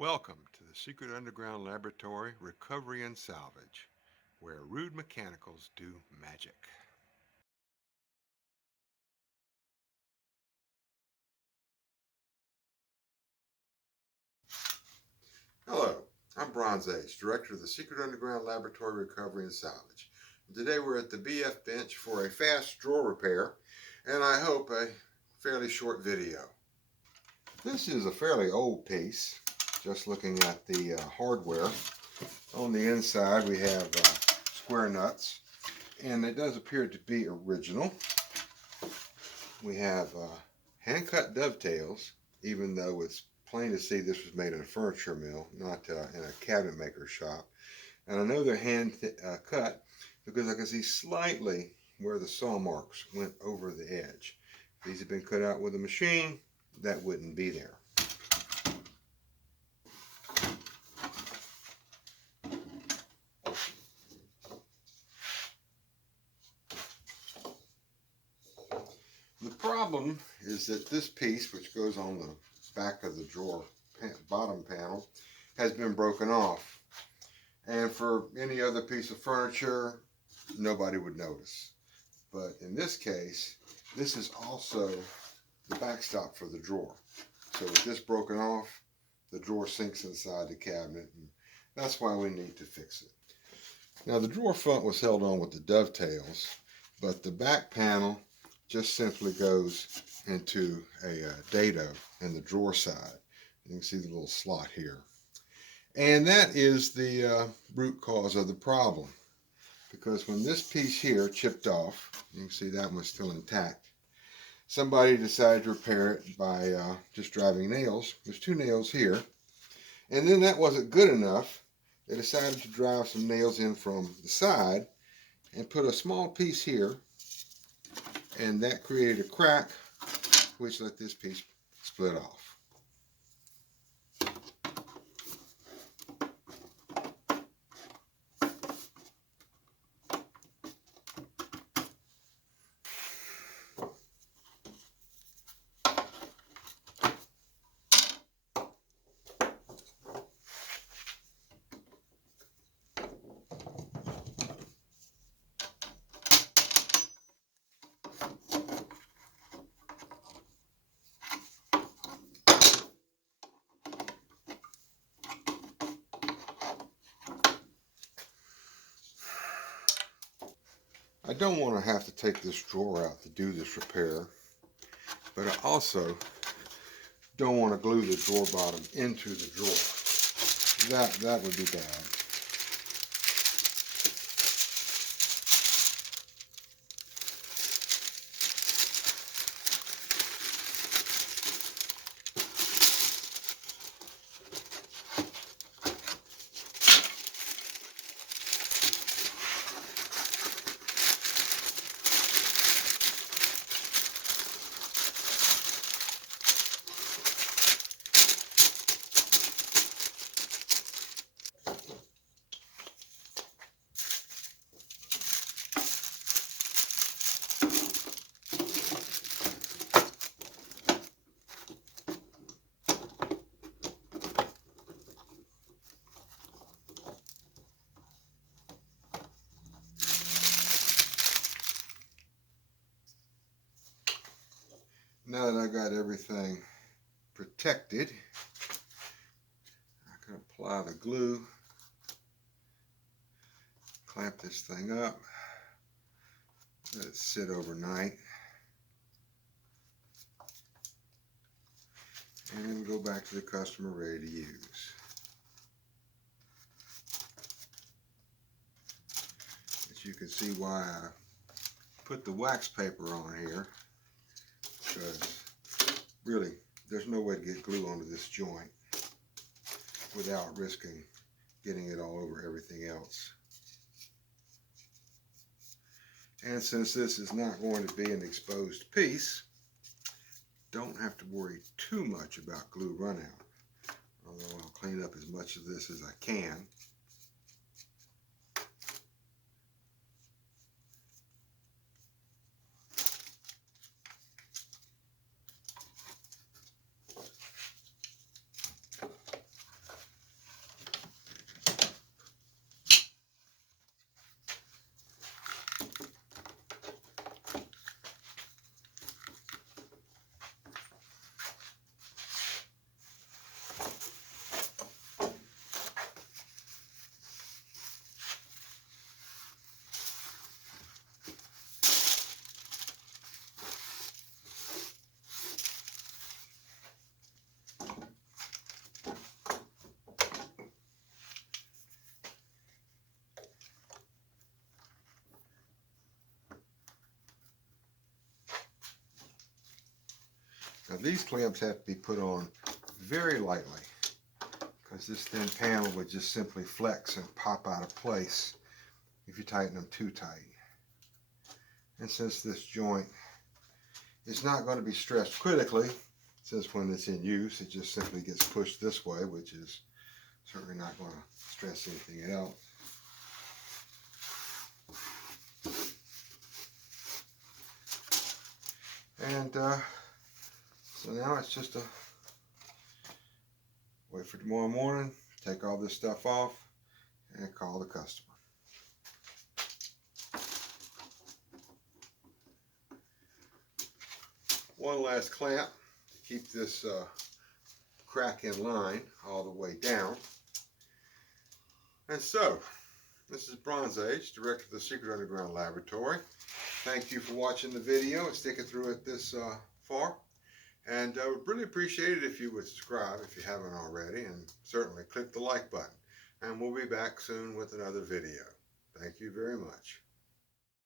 Welcome to the Secret Underground Laboratory Recovery and Salvage, where rude mechanicals do magic. Hello, I'm Bronze Age, Director of the Secret Underground Laboratory Recovery and Salvage. Today we're at the BF bench for a fast drawer repair, and I hope a fairly short video. This is a fairly old piece, just looking at the hardware. On the inside we have square nuts, and it does appear to be original. We have hand-cut dovetails, even though it's plain to see this was made in a furniture mill, not in a cabinet maker's shop. And I know they're hand cut because I can see slightly where the saw marks went over the edge. If these had been cut out with a machine, that wouldn't be there. The problem is that this piece, which goes on the back of the drawer bottom panel, has been broken off. And for any other piece of furniture, nobody would notice. But in this case, this is also the backstop for the drawer. So with this broken off, the drawer sinks inside the cabinet, and that's why we need to fix it. Now the drawer front was held on with the dovetails, but the back panel just simply goes into a dado in the drawer side. You can see the little slot here. And that is the root cause of the problem. Because when this piece here chipped off, you can see that one's still intact, somebody decided to repair it by just driving nails. There's two nails here. And then that wasn't good enough. They decided to drive some nails in from the side and put a small piece here. And that created a crack, which let this piece split off. I don't want to have to take this drawer out to do this repair, but I also don't want to glue the drawer bottom into the drawer. That would be bad. Now that I got everything protected, I can apply the glue, clamp this thing up, let it sit overnight, and then go back to the customer ready to use. As you can see why I put the wax paper on here, because really there's no way to get glue onto this joint without risking getting it all over everything else. And since this is not going to be an exposed piece, don't have to worry too much about glue run out, although I'll clean up as much of this as I can. these clamps have to be put on very lightly, because this thin panel would just simply flex and pop out of place if you tighten them too tight. And since this joint is not going to be stressed critically, since when it's in use it just simply gets pushed this way, which is certainly not going to stress anything out. And so now it's just a wait for tomorrow morning, take all this stuff off, and call the customer. One last clamp to keep this crack in line all the way down. And so, this is Bronze Age, director of the Secret Underground Laboratory. Thank you for watching the video and sticking through it this far. And I would really appreciate it if you would subscribe if you haven't already, and certainly click the like button. And we'll be back soon with another video. Thank you very much.